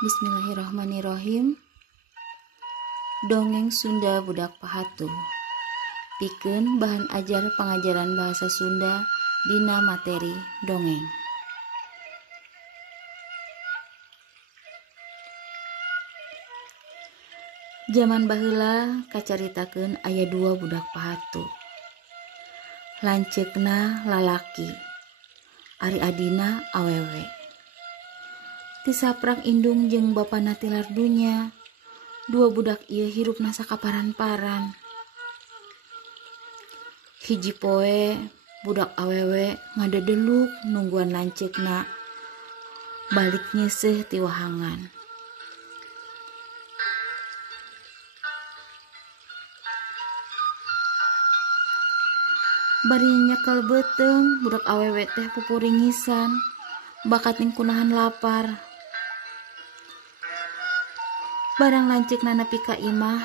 Bismillahirrahmanirrahim. Dongeng Sunda Budak Pahatu. Pikeun bahan ajar pengajaran bahasa Sunda dina materi dongeng. Zaman baheula kacaritakeun aya 2 budak pahatu. Lanceukna lalaki, ari adina awewe. Ti saprak indung jeung bapana tilar dunya, 2 budak ieu hirupna sakaparan-paran. Hiji poe budak awewe ngadedeluk nungguan lanceukna balik nyeseh ti wahangan. Bari nyekel beuteung budak awewe teh pupuringisan bakat ning kunahan lapar. Barang lanceukna nepi ka imah,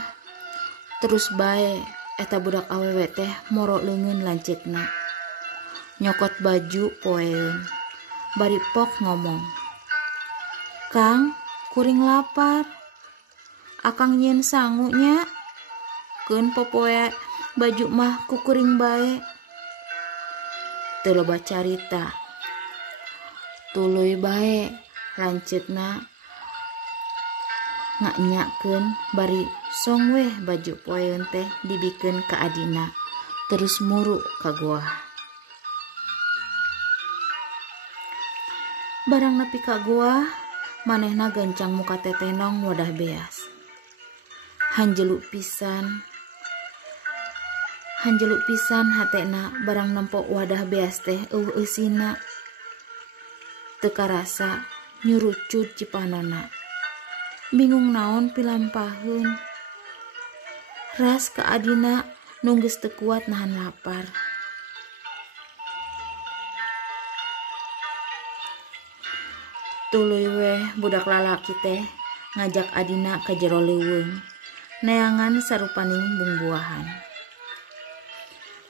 terus bae eta budak awewe teh moro leungeun lanceukna. Nyokot baju poeun. Bari pok ngomong, "Kang, kuring lapar. Akang nyieun sangu nya. Keun popoe baju mah ku kuring bae." Teu loba carita. Tuluy bae lanceukna nganyakeun bari song weh baju poeun teh dibikeun ka adina, terus muru ka goa. Barang nepi ka goa, manehna gancang muka tetenong wadah beas. Hanjeluk pisan hatena barang nempo wadah beas teh eueuh eusina. Teu karasa nyurucut cipanona. Bingung naon pilampaheun. Ras ka adina nu geus teu kuat nahan lapar. Tuluy weh budak lalaki teh ngajak adina ka jero leuweung, neangan sarupaning bungbuahan.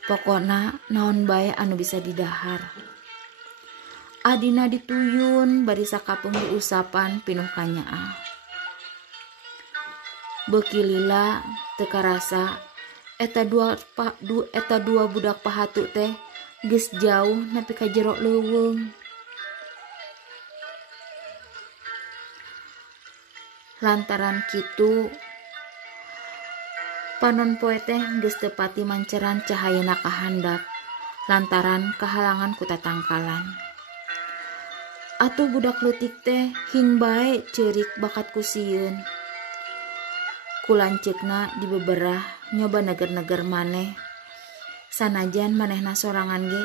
Pokona naon bae anu bisa didahar. Adina dituyun bari sakapeung diusapan pinuh kanyaah. Beuki lila teu karasa eta dua budak pahatu teh geus jauh nepi ka jero leuweung. Lantaran kitu panon poe teh geus teu pati manceran cahayana ka handap lantaran kahalangan ku tatangkalan. Atuh budak leutik teh hing bae ceurik bakat ku sieun. Kulanceukna dibeberah nyoba neger-neger maneh. Sanajan manehna sorangan ge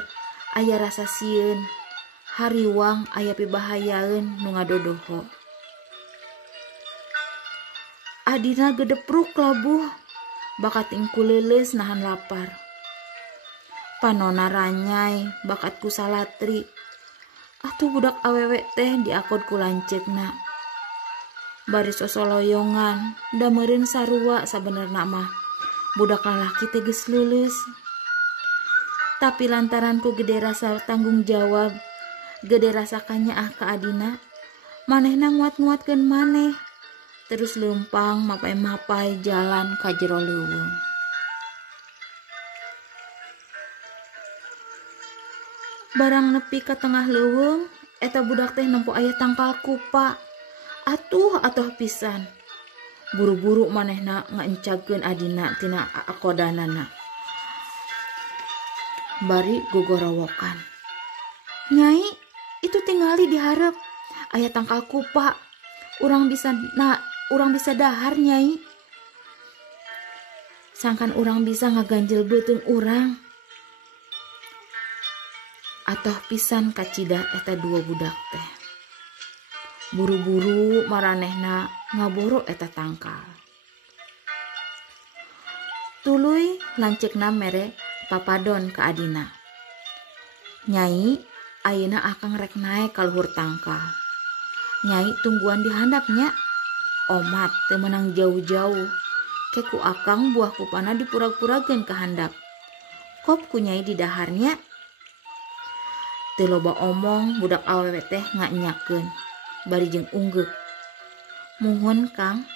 aya rasa sieun, hariwang aya pibahayaeun nu ngadodoho. Adina gedepruk labuh bakat ingku leuleus nahan lapar. Panona ranyai bakat ku salatri. Atuh budak awewe teh diakod ku lanceukna. Bari sosoloyongan da meureun sarua sabenerna mah budak lalaki teh geus leuleus. Tapi lantaran ku gede rasa tanggung jawab, gede rasa kanyaah ka adina, manehna nguat-nguatkeun maneh, terus leumpang mapai-mapai jalan ka jero leuweung. Barang nepi ka tengah leuweung, eta budak teh nempo aya tangkal kupa. Atuh pisan. Buru-buru manehna ngaencagkeun adina tina akodanana. Bari gogorowokan, "Nyai, itu tingali diharap. Aya tangkal kupa. Urang bisa dahar, Nyai. Sangkan urang bisa ngaganjel beuteung urang." Atoh pisan kacida eta 2 budak teh. Buru-buru maranehna ngaboro eta tangkal. Tuluy lanceukna mere papadon ka adina, "Nyai, ayeuna akang rek naek ka luhur tangkal. Nyai tungguan di handapnya. Omat teu meunang jauh-jauh. Ke ku akang buah kupana dipurag-purageun ka handap. Kop ku nyai didaharnya." Teu loba omong budak awewe teh nganyakeun. Bari jeung unggeuk. Muhun Kang.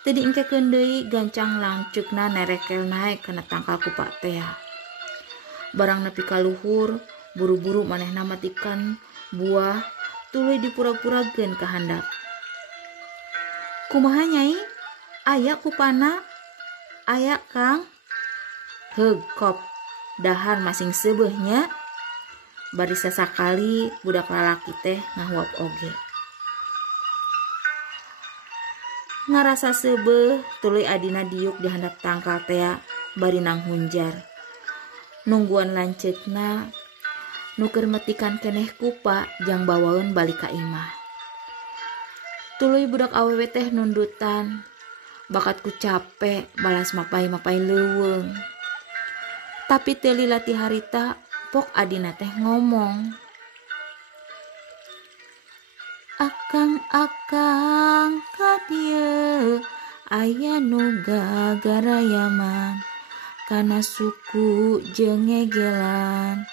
Tadi engkekeun deui gancang langceukna nerekel naik kana tangkal ku Pak Tea. Barang nepi ka luhur, buru-buru manehna matikan buah tuluy dipura-purakeun ka handap. Kumaha Nyai? Aya kupana? Aya Kang. Heug kop, dahar masing seubeuhnya. Bari sasakali budak lalaki teh ngahuap oge. Ngarasa seubeuh tuluy adina diuk di handap tangkal Tea bari nanghunjar. Nungguan lanceukna nuker metikan keneh kupa jang bawaeun balik ka imah. Tuluy budak awewe teh nundutan, bakat ku capek balas mapai-mapai leuweung. Tapi teu lila ti harita pok adina teh ngomong. Akang ka dieu aya nu gagarayaman kana suku jeung ngegelan.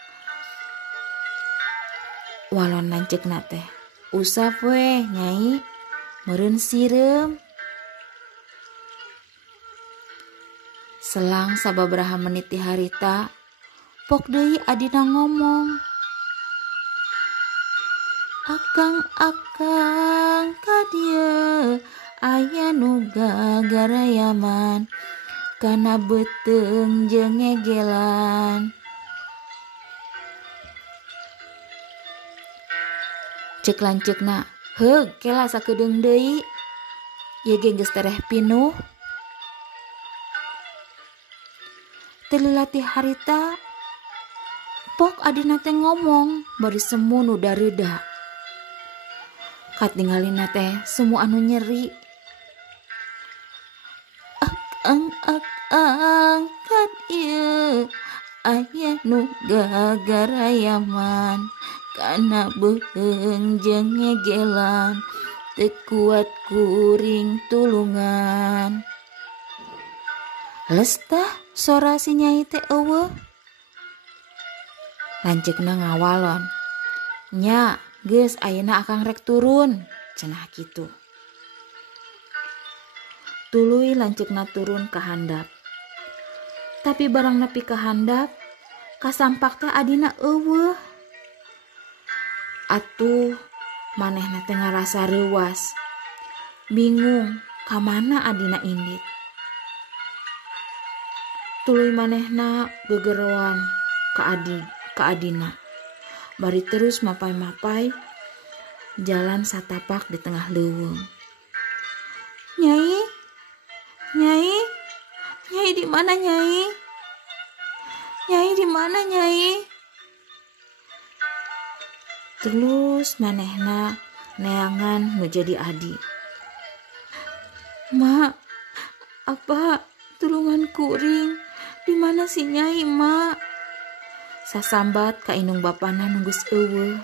Walon lanceukna teh, usap we Nyai, meureun sireum. Selang sababaraha menit ti harita, pok deui adina ngomong. Akang ka dieu aya nu gagarayaman kana beuteung jeung ngegelan. Cek lanceukna, heug kela sakedeung deui. Ieu ge geus tereh pinuh. Teu lila ti harita pok adina teh ngomong bari semu nu dareuda. Katinggalina teh semu anu nyeri. Akang ka dieu aya nu gagarayaman kana beuheung jeung ngegelan teu kuat kuring tulungan. Leus tah sora si Nyai teh eueuh. Lanceukna ngawalon. Nya, geus ayeuna akang rek turun, cenah kitu. Tuluy lanceukna turun ka handap. Tapi barang nepi ka handap, kasampak teh adina eueuh. Atuh manehna teh ngarasa reuwas, bingung ka mana adina indit. Tuluy manehna gegeroan ka adina. Bari terus mapai-mapai jalan satapak di tengah leuweung. Nyai, Nyai, Nyai di mana Nyai? Nyai di mana Nyai? Terus manehna neangan nu jadi adi. Mak, apa tulungan kuring? Di mana si Nyai, Mak? Sasambat ka indung bapana nu geus eueuh.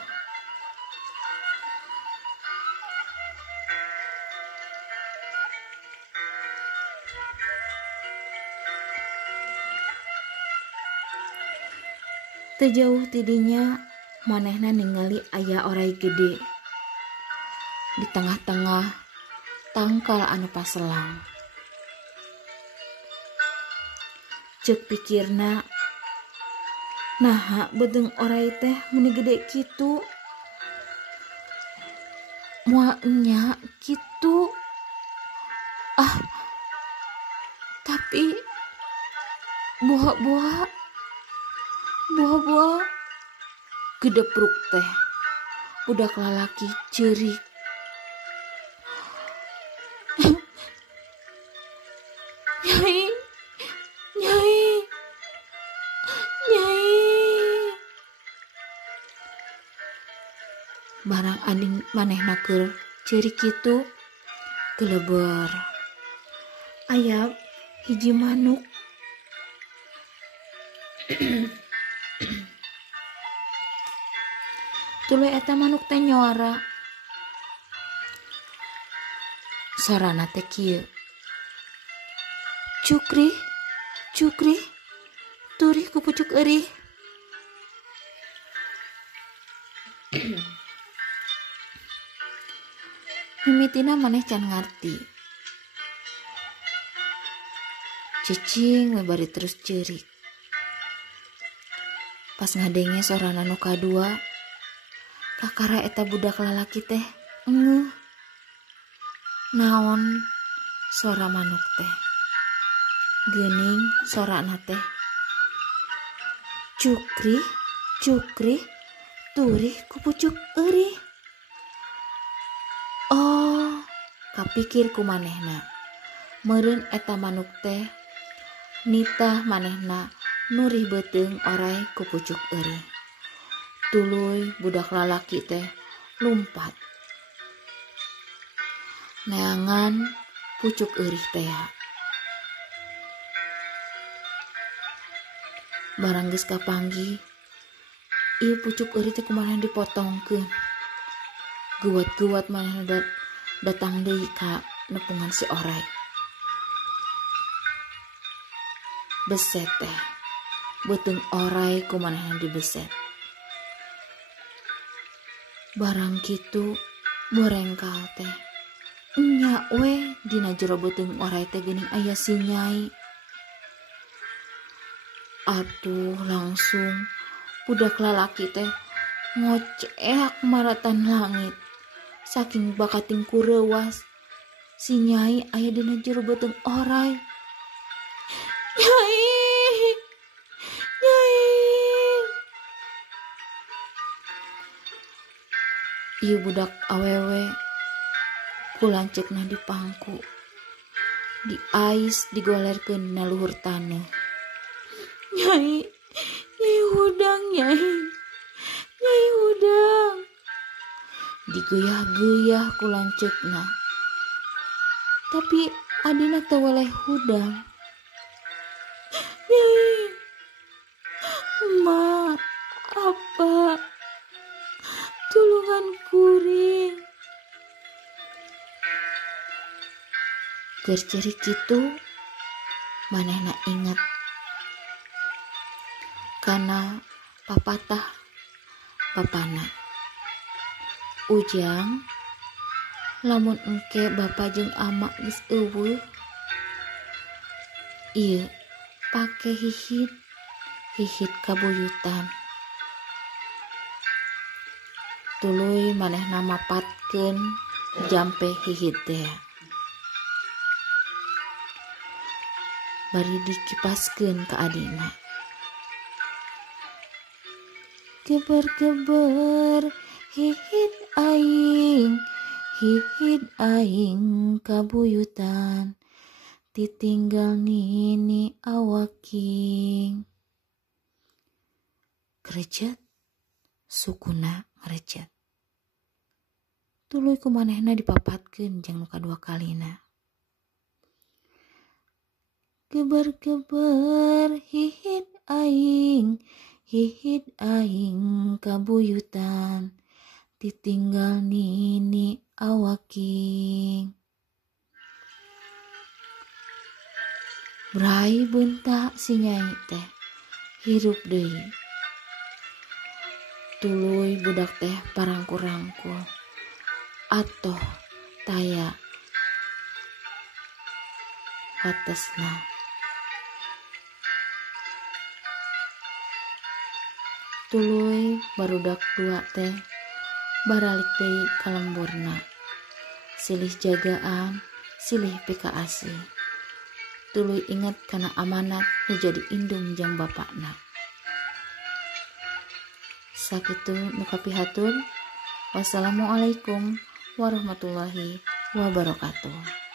Teu jauh tidinya manehna ningali aya orai gede di tengah-tengah tangkal anu paselang. Ceuk pikirna, naha beudeng orai teh meni gede kitu? Moal nya kitu. Tapi buah-buah gedepruk teh budak lalaki ceurik. Nyai, barang anding manehna keur ceurik kitu geleber. Aya hiji manuk. Tuluy eta manuk teh nyuara. Sorana teh kieu. Cukri, turih ku pucuk eurih. Mimitina maneh can ngarti. Cicing we bari terus ceurik. Pas ngadenge sorana nu kadua, kakara eta budak lalaki teh engeuh. Naon sora manuk teh? Geuning sorana teh. Cukri, cukri, turih ku pucuk eurih. Oh, kapikir ku manehna. Meureun eta manuk teh nitah manehna nurih beuteung oray ku pucuk eurih. Tuluy budak lalaki teh lumpat. Neangan pucuk eurih teh. Barang geus kapanggih, ieu pucuk eurih teh kumaha dipotongkeun. Guwat-guwat manehna datang deui ka nepungan si oray. Beset teh. Beuteung oray kumanehna dibeset. Barang kitu borengkal teh. Nya we dina jero beuteung oray teh geuning aya si Nyai. Atuh langsung budak lalaki teh ngoceak maratan langit. Saking bakating kureuwas si Nyai aya dina jero beuteung oray. Nyai, Nyai. Ieu budak awewe kulanceukna di pangku. Di ais digolerkeun na luhur taneuh. Nyai, Nyai hudang, Nyai. Nyai hudang. Digeuyah-geuyah kulanceukna. Tapi adina teu weleh hudang. Nyai, Ma, apa? Tulungan kuring. Keur cerik kitu manehna inget kana papatah bapana. Ujang, lamun engke bapa jeung ama geus eueuh, ieu pake hihit kabuyutan. Tuluy manehna mapatkeun jampe hihit teh. Bari dikipaskeun ka adina. Geber-geber hihit aing kabuyutan. Ditinggal nini awaking. Krejet sukuna ngarejet. Tuluy kumanehna dipapatkeun jeung nu kadua kalina. Geber-geber hihit aing kabuyutan. Ditinggal nini awaking. Brai beunta si Nyai teh hirup deui. Tuluy budak teh parangkul-rangkul. Atoh taya watesna. Tuluy barudak dua teh baralik deui ka lemburna. Silih jagaan, silih pika asih. Tuluy inget kana amanat nu jadi indung jeung bapakna. Sakitu nu kapihatur. Wassalamualaikum warahmatullahi wabarakatuh.